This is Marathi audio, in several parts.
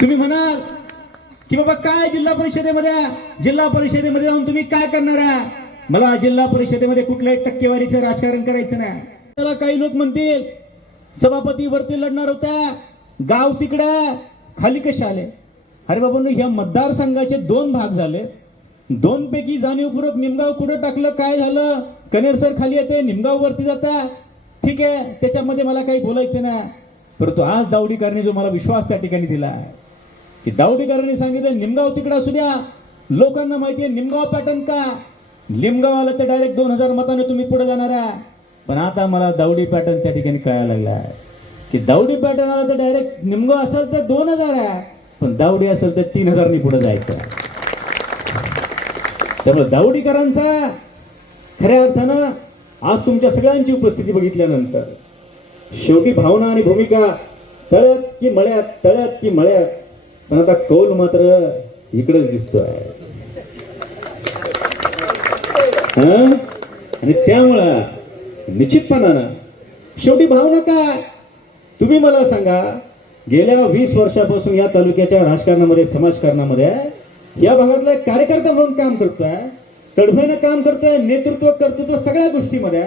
तुम्ही म्हणाल की बाबा काय जिल्हा परिषदेमध्ये जिल्हा परिषदेमध्ये जाऊन तुम्ही काय करणार आहे? मला जिल्हा परिषदेमध्ये कुठल्याही टक्केवारीचं राजकारण करायचं नाही. त्याला काही लोक म्हणतील सभापती वरती लढणार होता गाव तिकडं खाली कसे आले? अरे बाबा ह्या मतदारसंघाचे दोन भाग झाले. दोन पैकी जाणीवपूर्वक निमगाव कुठं टाकलं काय झालं? कनेर सर खाली येते निमगाव वरती जाता. ठीक आहे त्याच्यामध्ये मला काही बोलायचं नाही. परंतु आज दावडीकरने जो मला विश्वास त्या ठिकाणी दिला आहे. की दावडीकरांनी सांगितलं निमगाव तिकडं असू द्या. लोकांना माहिती आहे निमगाव पॅटर्न का? निमगाव आलं तर डायरेक्ट दोन हजार मताने तुम्ही पुढे जाणार आहे. पण आता मला दावडी पॅटर्न त्या ठिकाणी कळायला लागला आहे की दावडी पॅटर्न आला तर डायरेक्ट निमगाव असेल तर दोन हजार आहे. पण दावडी असेल तर तीन हजारनी पुढे जायचं त्यामुळे दावडीकरांचा खऱ्या अर्थानं आज तुमच्या सगळ्यांची उपस्थिती बघितल्यानंतर शेवटी भावना आणि भूमिका तळत की मळ्यात तळत की मळ्यात पण आता कौल मात्र इकडेच दिसतोय. आणि त्यामुळं निश्चितपणानं शेवटी भावना काय? तुम्ही मला सांगा गेल्या वीस वर्षापासून या तालुक्याच्या राजकारणामध्ये समाजकारणामध्ये या भागातला एक कार्यकर्ता म्हणून काम करतोय तडफेनं काम करतोय नेतृत्व कर्तृत्व सगळ्या गोष्टीमध्ये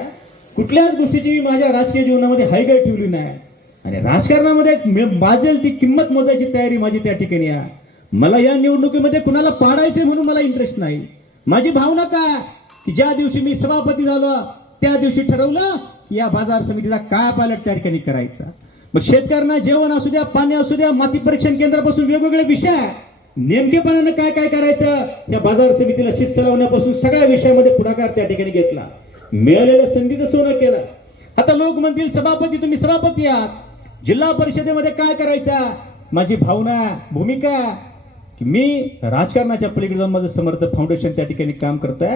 कुठल्याच गोष्टीची मी माझ्या राजकीय जीवनामध्ये हायगाय ठेवली नाही. आणि राजकारणामध्ये मी- माझेल ती किंमत मोजायची तयारी माझी त्या ठिकाणी आहे. मला या निवडणुकीमध्ये कुणाला पाडायचे म्हणून मला इंटरेस्ट नाही. माझी भावना काय? की ज्या दिवशी मी सभापती झालो त्या दिवशी ठरवलं की या बाजार समितीचा काय पायलट त्या ठिकाणी करायचा. मग शेतकऱ्यांना जेवण असू द्या पाणी असू द्या माती परीक्षण केंद्रापासून वेगवेगळे विषय नेमकेपणानं काय काय करायचं? या बाजार समितीला शिस्त लावण्यापासून सगळ्या विषयामध्ये पुढाकार त्या ठिकाणी घेतला. मिळालेल्या संधीचं सोनं केलं. आता लोक म्हणतील सभापती तुम्ही सभापती आहात. जिल्हा परिषदेमध्ये काय करायचा? माझी भावना भूमिका की मी राजकारणाच्या पलीकडे जाऊन माझं समर्थ फाउंडेशन त्या ठिकाणी काम करतोय.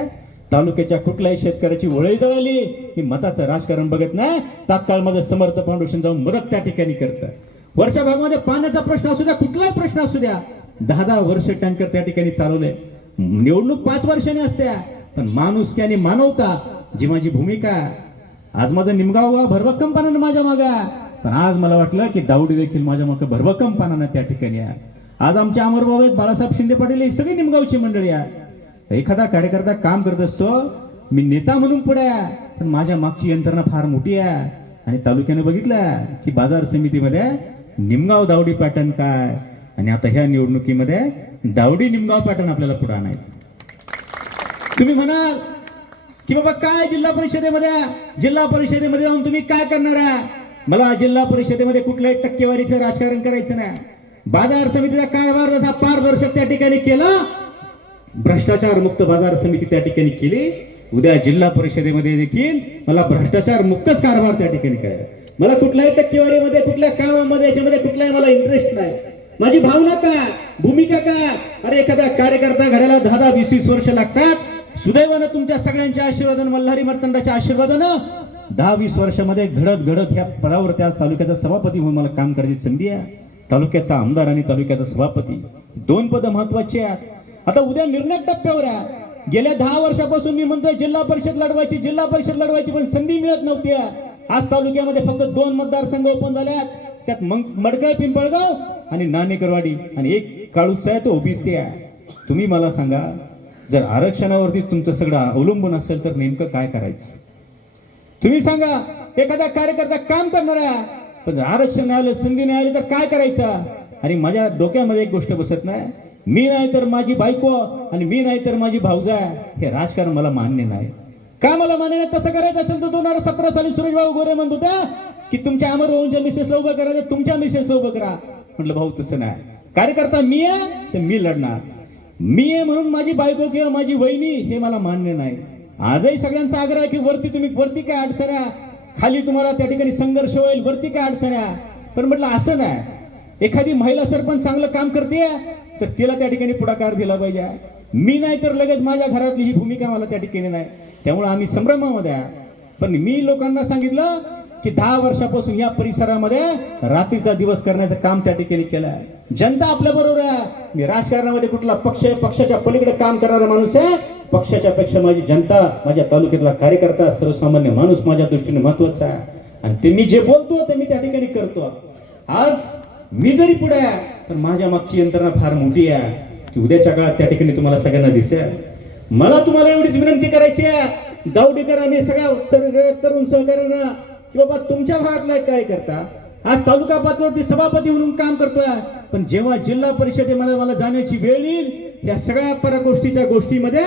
तालुक्याच्या कुठल्याही शेतकऱ्याची वळी जळाली मी मताचं राजकारण बघत नाही. तात्काळ माझं समर्थ फाउंडेशन जाऊन मदत त्या ठिकाणी करतं वरच्या भागामध्ये पाण्याचा प्रश्न असू द्या कुठलाही प्रश्न असू द्या. दहा दहा वर्ष टँकर त्या ठिकाणी चालवले. निवडणूक पाच वर्षांनी असत्या पण माणूस आणि मानवता जी माझी भूमिका. आज माझं निमगाव भरभक्कमपणानं माझ्या मागा. पण आज मला वाटलं की दावडी देखील माझ्या मागं भरभक्कमपणानं त्या ठिकाणी आहे. आज आमच्या अमर आहेत बाळासाहेब शिंदे पाटील ही सगळी निमगावची मंडळी आहे एखादा कार्यकर्ता काम करत असतो मी नेता म्हणून पुढे आहे पण माझ्या मागची यंत्रणा फार मोठी आहे. आणि तालुक्याने बघितलं की बाजार समितीमध्ये निमगाव दावडी पॅटर्न काय? आणि आता ह्या निवडणुकीमध्ये दावडी निमगाव पॅटर्न आपल्याला पुढे आणायचं. तुम्ही म्हणाल की बाबा काय जिल्हा परिषदेमध्ये? जिल्हा परिषदेमध्ये जाऊन तुम्ही काय करणार आहे? मला जिल्हा परिषदेमध्ये कुठल्याही टक्केवारीचं राजकारण करायचं नाही. बाजार समितीचा कारभार जसा पारदर्शक त्या ठिकाणी केला भ्रष्टाचार मुक्त बाजार समिती त्या ठिकाणी केली. उद्या जिल्हा परिषदेमध्ये देखील मला भ्रष्टाचार मुक्तच कारभार त्या ठिकाणी करायचा मला कुठल्याही टक्केवारीमध्ये कुठल्या कामामध्ये याच्यामध्ये कुठलाही मला इंटरेस्ट नाही. माझी भावना का भूमिका का अरे एखादा कार्यकर्ता घडायला दहा दहा वीस वीस वर्ष लागतात. सुदैवानं तुमच्या सगळ्यांच्या आशीर्वादानं मल्हारी मतदाराच्या आशीर्वादानं दहा वीस वर्षामध्ये घडत घडत ह्या पदावर त्याच तालुक्याचा सभापती म्हणून मला काम करायची संधी आहे. तालुक्याचा आमदार आणि तालुक्याचा सभापती. दोन पद महत्वाची आहेत. आता उद्या निर्णय टप्प्यावर आहे. गेल्या दहा वर्षापासून मी म्हणतोय जिल्हा परिषद लढवायची जिल्हा परिषद लढवायची पण संधी मिळत नव्हती आज तालुक्यामध्ये फक्त दोन मतदारसंघ ओपन झाल्यात त्यात मंग- मडकळ पिंपळगाव आणि नाणेकरवाडी आणि एक काळूचा आहे तो ओबीसी आहे. तुम्ही मला सांगा जर आरक्षणावरती तुमचं सगळं अवलंबून असेल तर नेमकं काय करायचं? तुम्ही सांगा एखादा कार्यकर्ता काम करणार आहे पण आरक्षण नाही आलं संधी नाही आली तर काय करायचं? आणि माझ्या डोक्यामध्ये एक गोष्ट बसत नाही. मी नाही तर माझी बायको आणि मी नाही तर माझी भाऊजा हे राजकारण मला मान्य नाही. का मला मान्य नाही? तसं करायचं असेल तर दोन हजार सतरा साली सुरेशभाऊ गोरे म्हणत होत्या की तुमच्या अमर भाऊंच्या मिसेसला उभं करायचं तुमच्या मिसेसला उभं करा. म्हटलं भाऊ तसं नाही. कार्यकर्ता मी आहे तर मी लढणार. मी आहे म्हणून माझी बायको किंवा माझी वहिनी हे मला मान्य नाही. आजही सगळ्यांचा आग्रह आहे की वरती तुम्ही वरती काय अडचण्या खाली तुम्हाला त्या ठिकाणी संघर्ष होईल वरती काय अडचण्या. पण म्हटलं असं नाही. एखादी महिला सरपंच चांगलं काम करते तर तिला त्या ठिकाणी पुढाकार दिला पाहिजे. मी नाही तर लगेच माझ्या घरातली ही भूमिका मला त्या ठिकाणी नाही. त्यामुळे आम्ही संभ्रमामध्ये आहे. पण मी लोकांना सांगितलं की दहा वर्षापासून या परिसरामध्ये रात्रीचा दिवस करण्याचं काम त्या ठिकाणी केलं आहे. जनता आपल्या बरोबर आहे. मी राजकारणामध्ये कुठला पक्ष पक्षाच्या पलीकडे काम करणारा माणूस आहे. पक्षाच्या पेक्षा माझी जनता माझ्या तालुक्यातला कार्यकर्ता सर्वसामान्य माणूस माझ्या दृष्टीने महत्त्वाचा आहे. आणि ते मी जे बोलतो ते मी त्या ठिकाणी करतो. आज मी जरी पुढे आहे तर माझ्या मागची यंत्रणा फार मोठी आहे. ती उद्याच्या काळात त्या ठिकाणी तुम्हाला सगळ्यांना दिसेल. मला तुम्हाला एवढीच विनंती करायची आहे. दावडीकर आणि सगळ्या तरुण सहकार्यांना की बाबा तुमच्या भागातला काय करता आज तालुका पातळीवरती सभापती म्हणून काम करतोय. पण जेव्हा जिल्हा परिषदेमध्ये मला जाण्याची वेळ येईल या सगळ्या पर गोष्टीच्या गोष्टीमध्ये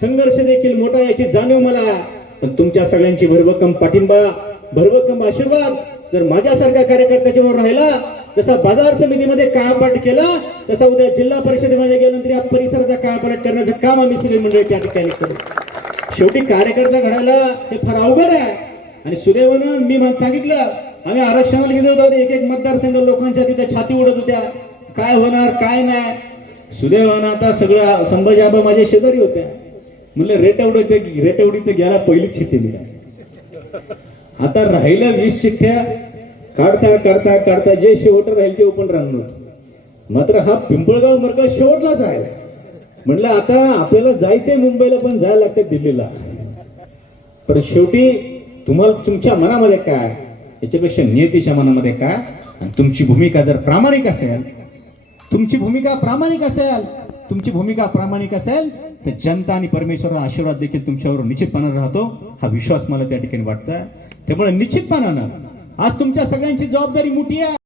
संघर्ष देखील मोठा याची जाणीव मला. पण तुमच्या सगळ्यांची भरभक्कम पाठिंबा भरभक्कम आशीर्वाद जर माझ्यासारख्या कार्यकर्त्याच्यावर राहिला जसा बाजार समितीमध्ये काळापाट केला तसा उद्या जिल्हा परिषदेमध्ये गेल्यानंतर या परिसराचा काळापाट करण्याचं काम आम्ही सगळे मंडळी त्या ठिकाणी करू. शेवटी कार्यकर्ता घडायला हे फार अवघड आहे. आणि सुदैवानं मी मला सांगितलं आम्ही आरक्षणाला गेलो होतो एक एक मतदारसंघ लोकांच्या तिथे छाती उडत होत्या. काय होणार काय नाही? सुदैवानं आता सगळं संभाजी आबा माझ्या शेजारी होत्या. म्हणलं रेटवडी ते रेटवडी ते गेला पहिलीच चिठ्ठी दिला. आता राहिल्या वीस चिठ्ठ्या काढता काढता काढता जे शेवट राहील ते ओपन रांगणार मात्र हा पिंपळगाव मर्ग शेवटलाच आहे. म्हटलं आता आपल्याला जायचंय मुंबईला पण जायला लागतंय दिल्लीला. पण शेवटी तुम्हाला तुमच्या मनामध्ये काय? याच्यापेक्षा नियतीच्या मनामध्ये काय? आणि तुमची भूमिका जर प्रामाणिक असेल तुमची भूमिका प्रामाणिक असेल तुमची भूमिका प्रामाणिक असेल तर जनता आणि परमेश्वराचा आशीर्वाद देखील तुमच्यावर निश्चितपणानं राहतो. हा विश्वास मला त्या ठिकाणी वाटतोय. त्यामुळे निश्चितपणानं आज तुमच्या सगळ्यांची जबाबदारी मोठी आहे.